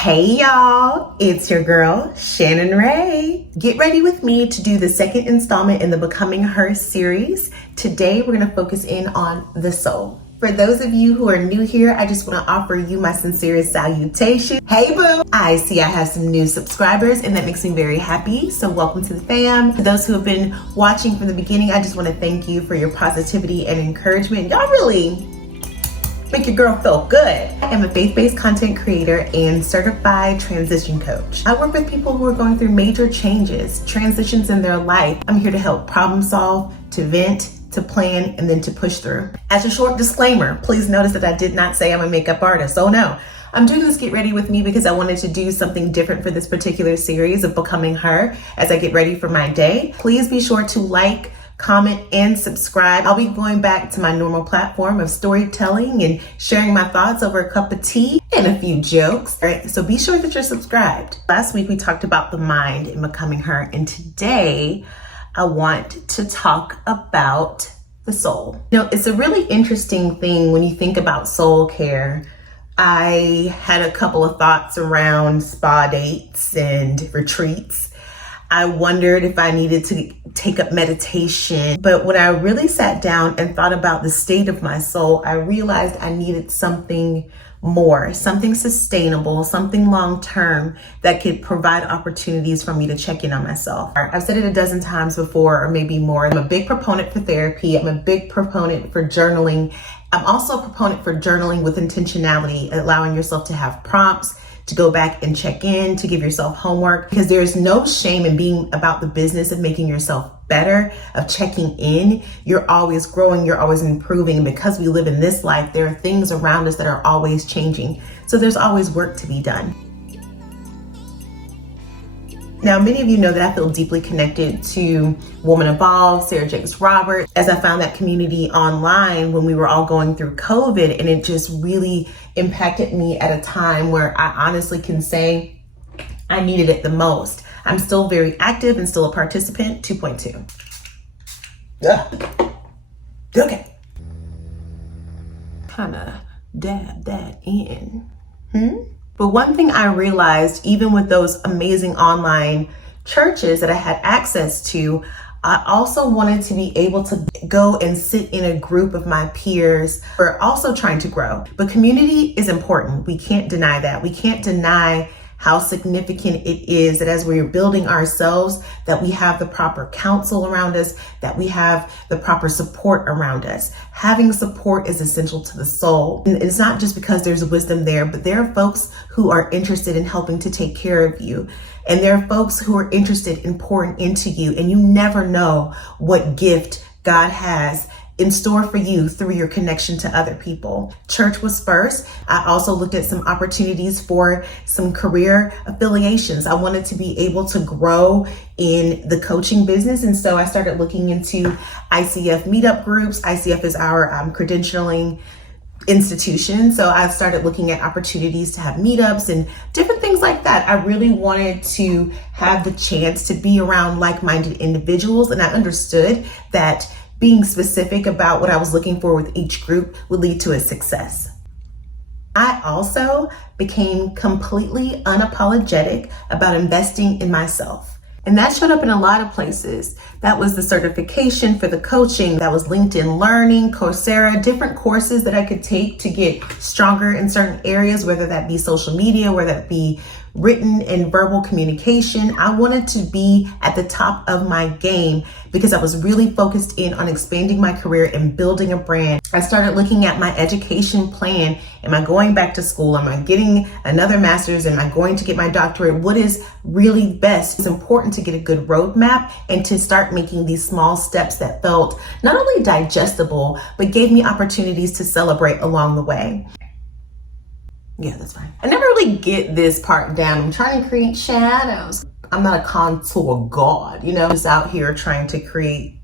Hey y'all, it's your girl, Shannon Ray. Get ready with me to do the second installment in the Becoming Her series. Today, we're gonna focus in on the soul. For those of you who are new here, I just wanna offer you my sincerest salutation. Hey boo! I see I have some new subscribers and that makes me very happy, so welcome to the fam. For those who have been watching from the beginning, I just wanna thank you for your positivity and encouragement. Y'all really make your girl feel good. I am a faith-based content creator and certified transition coach. I work with people who are going through major changes, transitions in their life. I'm here to help problem solve, to vent, to plan, and then to push through. As a short disclaimer, please notice that I did not say I'm a makeup artist. Oh no. I'm doing this Get Ready With Me because I wanted to do something different for this particular series of Becoming Her as I get ready for my day. Please be sure to like, comment, and subscribe. I'll be going back to my normal platform of storytelling and sharing my thoughts over a cup of tea and a few jokes. All right, so be sure that you're subscribed. Last week we talked about the mind and becoming her, and today I want to talk about the soul. You know, it's a really interesting thing when you think about soul care. I had a couple of thoughts around spa dates and retreats. I wondered if I needed to take up meditation. But when I really sat down and thought about the state of my soul, I realized I needed something more, something sustainable, something long-term that could provide opportunities for me to check in on myself. I've said it a dozen times before, or maybe more. I'm a big proponent for therapy. I'm a big proponent for journaling. I'm also a proponent for journaling with intentionality, allowing yourself to have prompts, to go back and check in, to give yourself homework, because there's no shame in being about the business of making yourself better, of checking in. You're always growing, you're always improving. And because we live in this life, there are things around us that are always changing. So there's always work to be done. Now, many of you know that I feel deeply connected to Woman Evolve, Sarah Jakes Roberts, as I found that community online when we were all going through COVID, and it just really impacted me at a time where I honestly can say I needed it the most. I'm still very active and still a participant, 2.2. Yeah. Okay. Kind of dab that in. But one thing I realized, even with those amazing online churches that I had access to, I also wanted to be able to go and sit in a group of my peers who are also trying to grow. But community is important. We can't deny that. We can't deny how significant it is that as we're building ourselves, that we have the proper counsel around us, that we have the proper support around us. Having support is essential to the soul. And it's not just because there's wisdom there, but there are folks who are interested in helping to take care of you. And there are folks who are interested in pouring into you. And you never know what gift God has in store for you through your connection to other people. Church was first. I also looked at some opportunities for some career affiliations. I wanted to be able to grow in the coaching business. And so I started looking into ICF meetup groups. ICF is our credentialing institution. So I started looking at opportunities to have meetups and different things like that. I really wanted to have the chance to be around like-minded individuals. And I understood that being specific about what I was looking for with each group would lead to a success. I also became completely unapologetic about investing in myself. And that showed up in a lot of places. That was the certification for the coaching. That was LinkedIn Learning, Coursera, different courses that I could take to get stronger in certain areas, whether that be social media, whether that be written and verbal communication. I wanted to be at the top of my game because I was really focused in on expanding my career and building a brand. I started looking at my education plan. Am I going back to school? Am I getting another master's? Am I going to get my doctorate? What is really best? It's important to get a good roadmap and to start making these small steps that felt not only digestible, but gave me opportunities to celebrate along the way. Yeah, that's fine. I never really get this part down. I'm trying to create shadows. I'm not a contour god, you know, just out here trying to create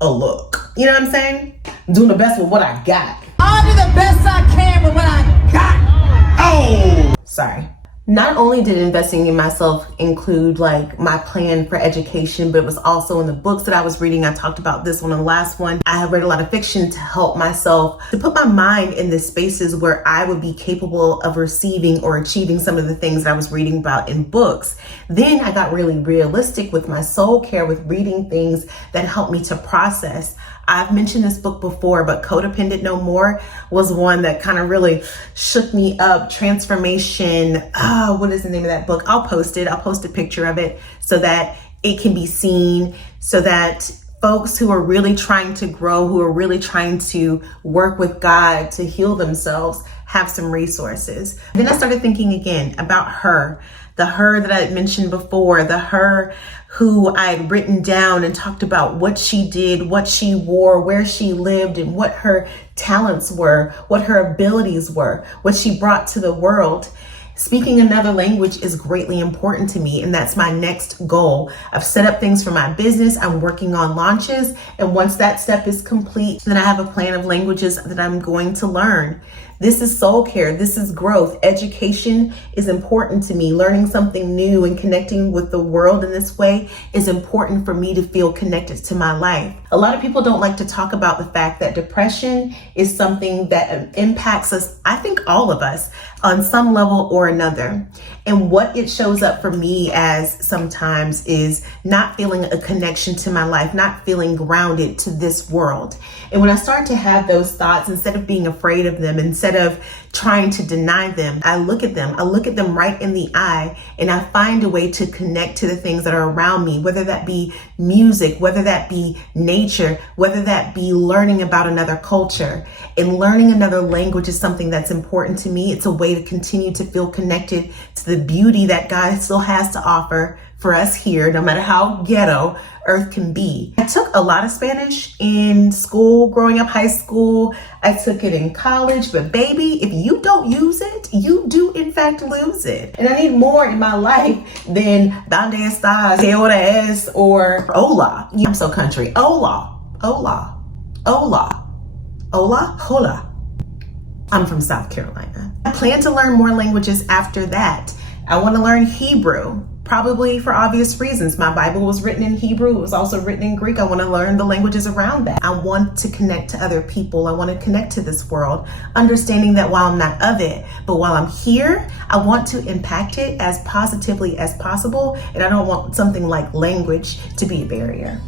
a look. You know what I'm saying? I'm doing the best with what I got. I'll do the best I can with what I got. Oh! Sorry. Not only did investing in myself include like my plan for education, but it was also in the books that I was reading. I talked about this one and the last one. I have read a lot of fiction to help myself to put my mind in the spaces where I would be capable of receiving or achieving some of the things that I was reading about in books. Then I got really realistic with my soul care, with reading things that helped me to process. I've mentioned this book before, but Codependent No More was one that kind of really shook me up. Transformation. What is the name of that book? I'll post it. I'll post a picture of it so that it can be seen, so that folks who are really trying to grow, who are really trying to work with God to heal themselves, have some resources. Then I started thinking again about her, the her that I had mentioned before, the her who I had written down and talked about what she did, what she wore, where she lived, and what her talents were, what her abilities were, what she brought to the world. Speaking another language is greatly important to me, and that's my next goal. I've set up things for my business. I'm working on launches, and once that step is complete, then I have a plan of languages that I'm going to learn. This is soul care. This is growth. Education is important to me. Learning something new and connecting with the world in this way is important for me to feel connected to my life. A lot of people don't like to talk about the fact that depression is something that impacts us, I think all of us, on some level or another. And what it shows up for me as sometimes is not feeling a connection to my life, not feeling grounded to this world. And when I start to have those thoughts, instead of being afraid of them, instead of trying to deny them, I look at them right in the eye, and I find a way to connect to the things that are around me, whether that be music, whether that be nature, whether that be learning about another culture. And learning another language is something that's important to me. It's a way to continue to feel connected to the beauty that God still has to offer for us here, no matter how ghetto Earth can be. I took a lot of Spanish in school, growing up, high school. I took it in college, but baby, if you don't use it, you do in fact lose it. And I need more in my life than donde estás, que hora es, or hola. I'm so country. Hola, hola, hola, hola, hola. I'm from South Carolina. I plan to learn more languages after that. I want to learn Hebrew, probably for obvious reasons. My Bible was written in Hebrew. It was also written in Greek. I want to learn the languages around that. I want to connect to other people. I want to connect to this world, understanding that while I'm not of it, but while I'm here, I want to impact it as positively as possible. And I don't want something like language to be a barrier.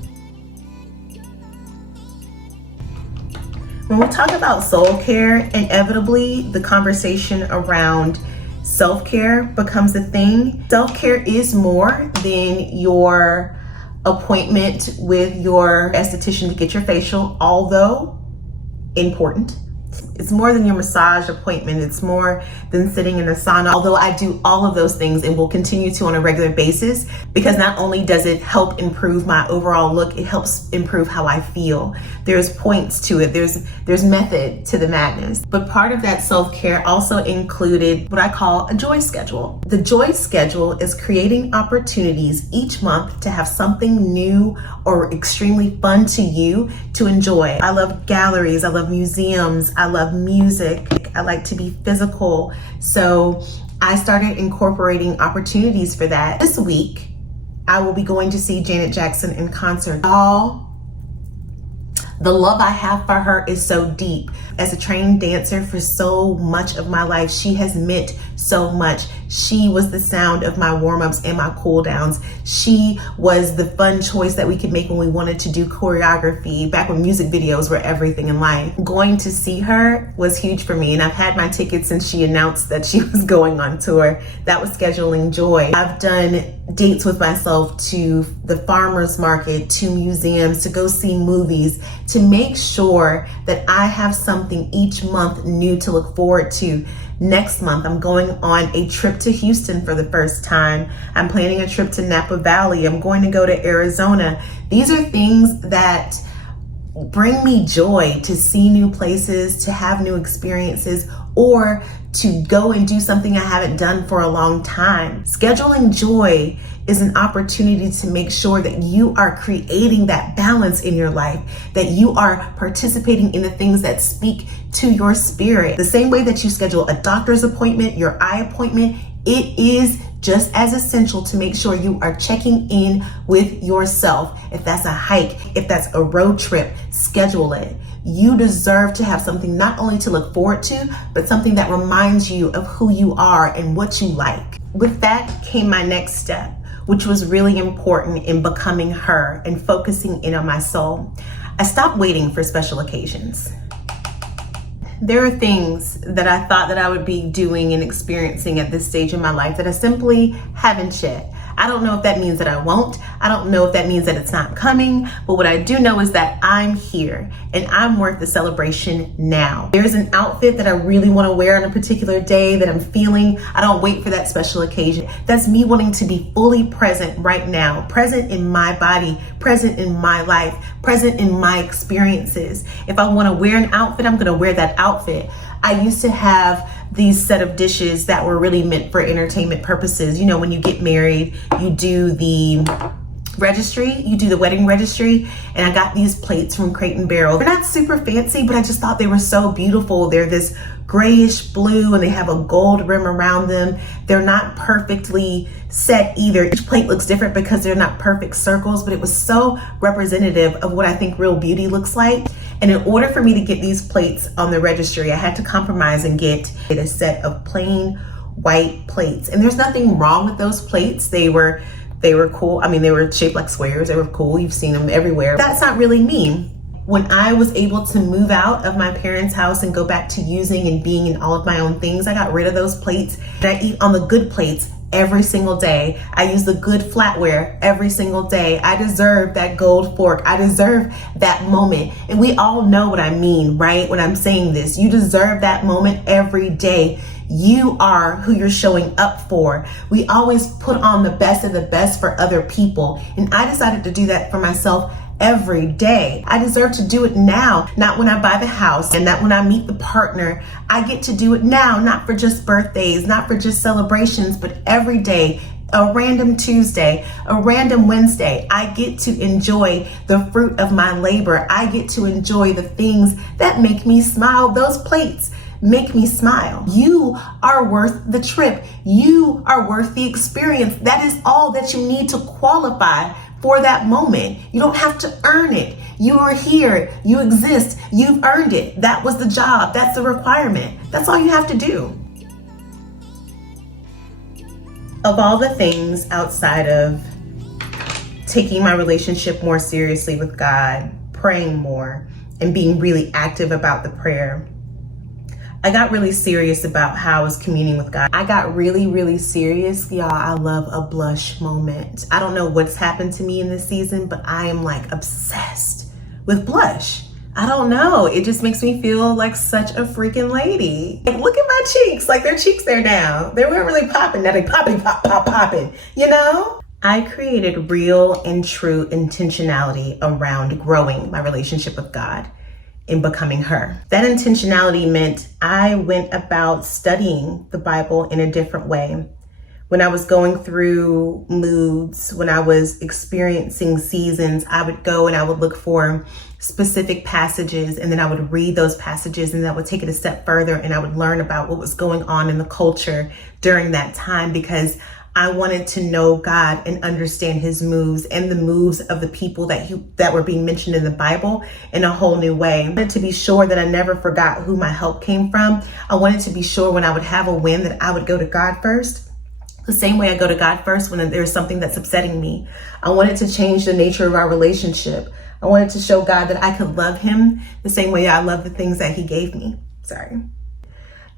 When we talk about soul care, inevitably the conversation around self-care becomes a thing. Self-care is more than your appointment with your esthetician to get your facial, although important. It's more than your massage appointment. It's more than sitting in a sauna, although I do all of those things and will continue to on a regular basis, because not only does it help improve my overall look, it helps improve how I feel. There's points to it. There's method to the madness. But part of that self-care also included what I call a joy schedule. The joy schedule is creating opportunities each month to have something new or extremely fun to you to enjoy. I love galleries. I love museums. I love music. I like to be physical. So I started incorporating opportunities for that. This week, I will be going to see Janet Jackson in concert. The love I have for her is so deep. As a trained dancer for so much of my life, she has meant so much. She was the sound of my warm-ups and my cool downs. She was the fun choice that we could make when we wanted to do choreography, back when music videos were everything in life. Going to see her was huge for me, and I've had my tickets since she announced that she was going on tour. That was scheduling joy. I've done dates with myself to the farmer's market, to museums, to go see movies, to make sure that I have something each month new to look forward to. Next month, I'm going on a trip to Houston for the first time. I'm planning a trip to Napa Valley. I'm going to go to Arizona. These are things that bring me joy, to see new places, to have new experiences, or to go and do something I haven't done for a long time. Scheduling joy is an opportunity to make sure that you are creating that balance in your life, that you are participating in the things that speak to your spirit. The same way that you schedule a doctor's appointment, your eye appointment, It is just as essential to make sure you are checking in with yourself. If that's a hike, if that's a road trip, schedule it. You deserve to have something not only to look forward to, but something that reminds you of who you are and what you like. With that came my next step, which was really important in becoming her and focusing in on my soul. I stopped waiting for special occasions. There are things that I thought that I would be doing and experiencing at this stage in my life that I simply haven't yet. I don't know if that means that I won't. I don't know if that means that it's not coming. But what I do know is that I'm here and I'm worth the celebration now. There's an outfit that I really want to wear on a particular day that I'm feeling. I don't wait for that special occasion. That's me wanting to be fully present right now, present in my body, present in my life, present in my experiences. If I want to wear an outfit, I'm going to wear that outfit. I used to have these set of dishes that were really meant for entertainment purposes. You know, when you get married, you do the registry, you do the wedding registry, and I got these plates from Crate and Barrel. They're not super fancy, but I just thought they were so beautiful. They're this grayish blue and they have a gold rim around them. They're not perfectly set either. Each plate looks different because they're not perfect circles, but it was so representative of what I think real beauty looks like. And in order for me to get these plates on the registry, I had to compromise and get a set of plain white plates. And there's nothing wrong with those plates. They were cool. I mean, they were shaped like squares. They were cool. You've seen them everywhere. That's not really me. When I was able to move out of my parents' house and go back to using and being in all of my own things, I got rid of those plates and I eat on the good plates every single day. I use the good flatware every single day. I deserve that gold fork. I deserve that moment. And we all know what I mean, right? When I'm saying this, you deserve that moment every day. You are who you're showing up for. We always put on the best of the best for other people. And I decided to do that for myself every day. I deserve to do it now, not when I buy the house and not when I meet the partner. I get to do it now, not for just birthdays, not for just celebrations, but every day. A random Tuesday, a random Wednesday. I get to enjoy the fruit of my labor. I get to enjoy the things that make me smile. Those plates make me smile. You are worth the trip. You are worth the experience. That is all that you need to qualify for that moment. You don't have to earn it. You are here. You exist. You've earned it. That was the job. That's the requirement. That's all you have to do. Of all the things outside of taking my relationship more seriously with God, praying more, and being really active about the prayer, I got really serious about how I was communing with God. I got really, really serious. Y'all, I love a blush moment. I don't know what's happened to me in this season, but I am like obsessed with blush. I don't know. It just makes me feel like such a freaking lady. Like, look at my cheeks. Like, their cheeks there now. They weren't really popping. Now they popping, you know? I created real and true intentionality around growing my relationship with God in becoming her. That intentionality meant I went about studying the Bible in a different way. When I was going through moods, when I was experiencing seasons, I would go and I would look for specific passages, and then I would read those passages, and I would take it a step further and I would learn about what was going on in the culture during that time, because I wanted to know God and understand his moves and the moves of the people that were being mentioned in the Bible in a whole new way. I wanted to be sure that I never forgot who my help came from. I wanted to be sure when I would have a win that I would go to God first, the same way I go to God first when there's something that's upsetting me. I wanted to change the nature of our relationship. I wanted to show God that I could love him the same way I love the things that he gave me. Sorry.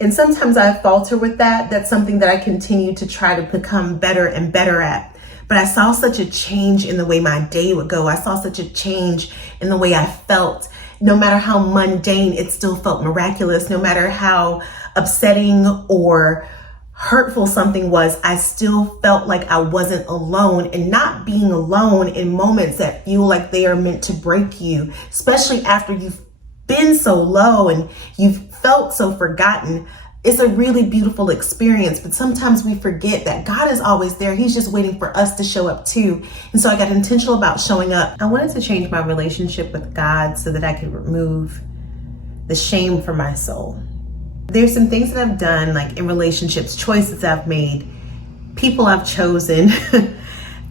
And sometimes I falter with that. That's something that I continue to try to become better and better at. But I saw such a change in the way my day would go. I saw such a change in the way I felt. No matter how mundane, it still felt miraculous. No matter how upsetting or hurtful something was, I still felt like I wasn't alone. And not being alone in moments that feel like they are meant to break you, especially after you've been so low and you've felt so forgotten. It's a really beautiful experience, but sometimes we forget that God is always there. He's just waiting for us to show up too. And so I got intentional about showing up. I wanted to change my relationship with God so that I could remove the shame from my soul. There's some things that I've done, like in relationships, choices I've made people I've chosen,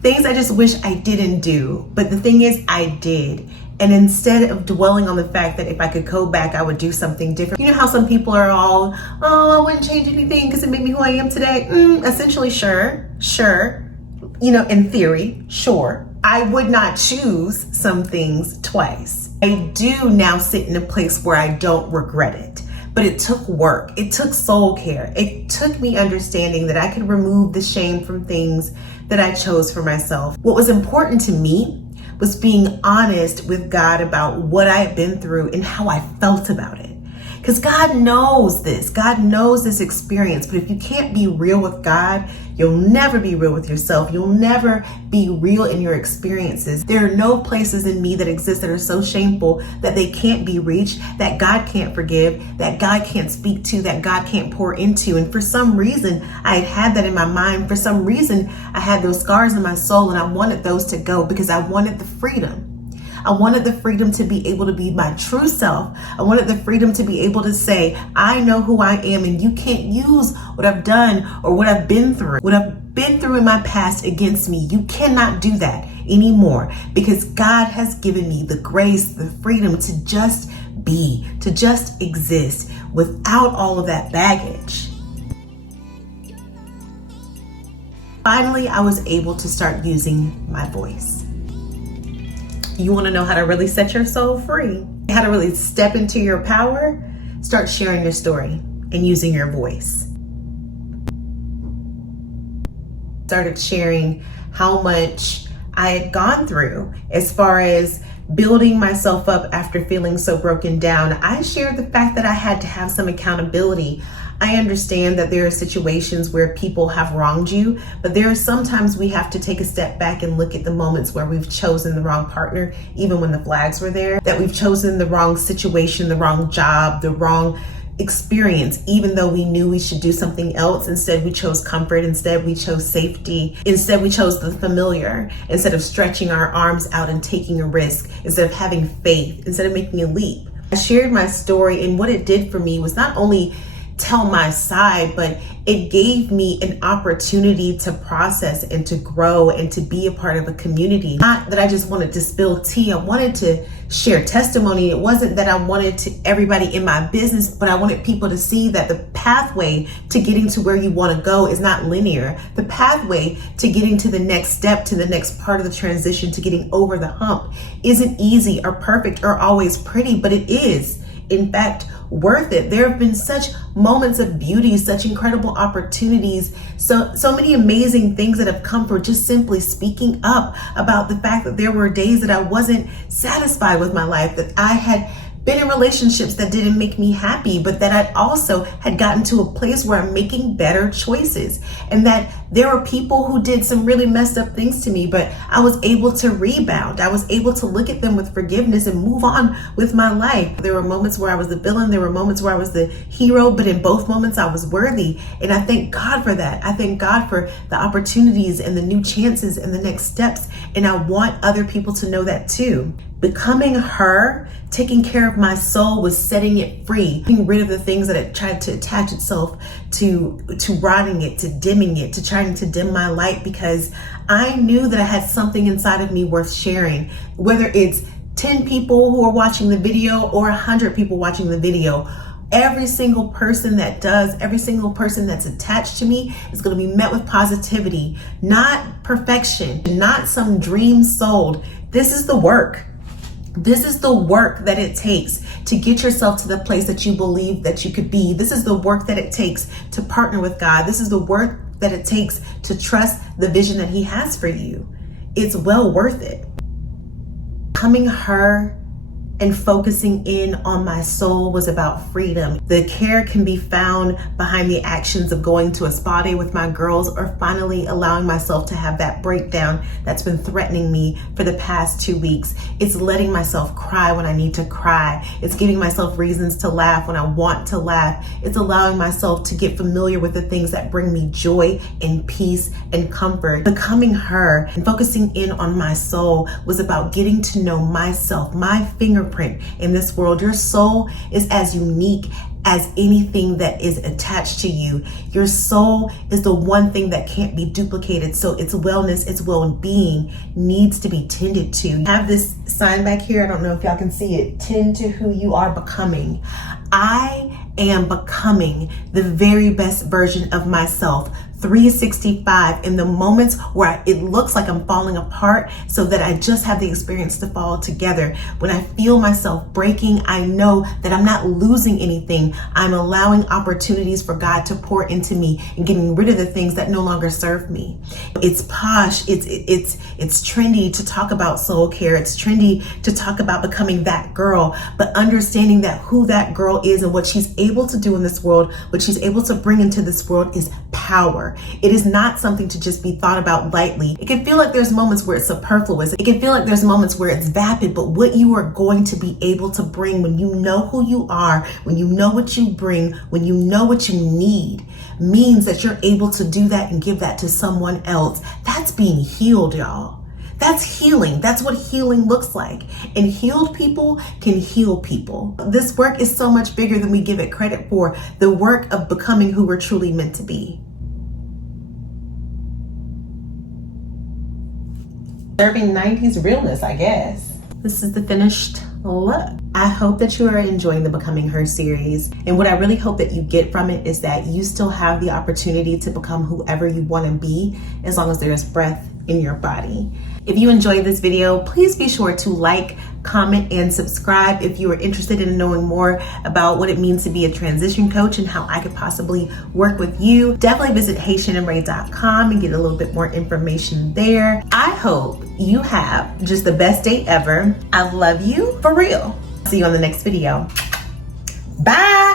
things I just wish I didn't do. But the thing is, I did. And instead of dwelling on the fact that if I could go back, I would do something different. You know how some people are all, oh, I wouldn't change anything because it made me who I am today. Essentially, sure. You know, in theory, sure. I would not choose some things twice. I do now sit in a place where I don't regret it. But it took work. It took soul care. It took me understanding that I could remove the shame from things that I chose for myself. What was important to me was being honest with God about what I had been through and how I felt about it. Because God knows this. God knows this experience. But if you can't be real with God, you'll never be real with yourself. You'll never be real in your experiences. There are no places in me that exist that are so shameful that they can't be reached, that God can't forgive, that God can't speak to, that God can't pour into. And for some reason, I had that in my mind. For some reason, I had those scars in my soul, and I wanted those to go because I wanted the freedom. I wanted the freedom to be able to be my true self. I wanted the freedom to be able to say, I know who I am, and you can't use what I've done or what I've been through. What I've been through in my past against me. You cannot do that anymore because God has given me the grace, the freedom to just be, to just exist without all of that baggage. Finally, I was able to start using my voice. You want to know how to really set your soul free, how to really step into your power? Start sharing your story and using your voice. Started sharing how much I had gone through as far as building myself up after feeling so broken down. I shared the fact that I had to have some accountability. I understand that there are situations where people have wronged you, but there are sometimes we have to take a step back and look at the moments where we've chosen the wrong partner, even when the flags were there, that we've chosen the wrong situation, the wrong job, the wrong experience, even though we knew we should do something else. Instead, we chose comfort. Instead, we chose safety. Instead, we chose the familiar. Instead of stretching our arms out and taking a risk, instead of having faith, instead of making a leap. I shared my story, and what it did for me was not only tell my side, but it gave me an opportunity to process and to grow and to be a part of a community. Not that I just wanted to spill tea. I wanted to share testimony. It wasn't that I wanted to everybody in my business, but I wanted people to see that the pathway to getting to where you want to go is not linear. The pathway to getting to the next step, to the next part of the transition, to getting over the hump isn't easy or perfect or always pretty, but it is, in fact, worth it. There have been such moments of beauty, such incredible opportunities, so many amazing things that have come from just simply speaking up about the fact that there were days that I wasn't satisfied with my life, that I had been in relationships that didn't make me happy, but that I also had gotten to a place where I'm making better choices, and that there were people who did some really messed up things to me, but I was able to rebound. I was able to look at them with forgiveness and move on with my life. There were moments where I was the villain. There were moments where I was the hero, but in both moments I was worthy. And I thank God for that. I thank God for the opportunities and the new chances and the next steps. And I want other people to know that too. Becoming her, taking care of my soul, was setting it free, getting rid of the things that it tried to attach itself to rotting it, to dimming it, to trying to dim my light, because I knew that I had something inside of me worth sharing. Whether it's 10 people who are watching the video or 100 people watching the video, every single person that does, every single person that's attached to me is going to be met with positivity, not perfection, not some dream sold. This is the work. This is the work that it takes to get yourself to the place that you believe that you could be. This is the work that it takes to partner with God. This is the work that it takes to trust the vision that He has for you. It's well worth it. Becoming her and focusing in on my soul was about freedom. The care can be found behind the actions of going to a spa day with my girls, or finally allowing myself to have that breakdown that's been threatening me for the past 2 weeks. It's letting myself cry when I need to cry. It's giving myself reasons to laugh when I want to laugh. It's allowing myself to get familiar with the things that bring me joy and peace and comfort. Becoming her and focusing in on my soul was about getting to know myself, my fingerprints, fingerprint in this world. Your soul is as unique as anything that is attached to you. Your soul is the one thing that can't be duplicated. So its wellness, its well-being needs to be tended to. I have this sign back here. I don't know if y'all can see it. Tend to who you are becoming. I am becoming the very best version of myself, 365, in the moments where it looks like I'm falling apart, so that I just have the experience to fall together. When I feel myself breaking, I know that I'm not losing anything. I'm allowing opportunities for God to pour into me and getting rid of the things that no longer serve me. It's posh, it's trendy to talk about soul care. It's trendy to talk about becoming that girl, but understanding that who that girl is and what she's able to do in this world, what she's able to bring into this world, is power. It is not something to just be thought about lightly. It can feel like there's moments where it's superfluous. It can feel like there's moments where it's vapid, but what you are going to be able to bring when you know who you are, when you know what you bring, when you know what you need, means that you're able to do that and give that to someone else. That's being healed, y'all. That's healing. That's what healing looks like. And healed people can heal people. This work is so much bigger than we give it credit for. The work of becoming who we're truly meant to be. Serving 90s realness, I guess. This is the finished look. I hope that you are enjoying the Becoming Her series. And what I really hope that you get from it is that you still have the opportunity to become whoever you want to be, as long as there's breath in your body. If you enjoyed this video, please be sure to like, comment, and subscribe if you are interested in knowing more about what it means to be a transition coach and how I could possibly work with you. Definitely visit HeyShannonRae.com and get a little bit more information there. I hope you have just the best day ever. I love you for real. See you on the next video. Bye.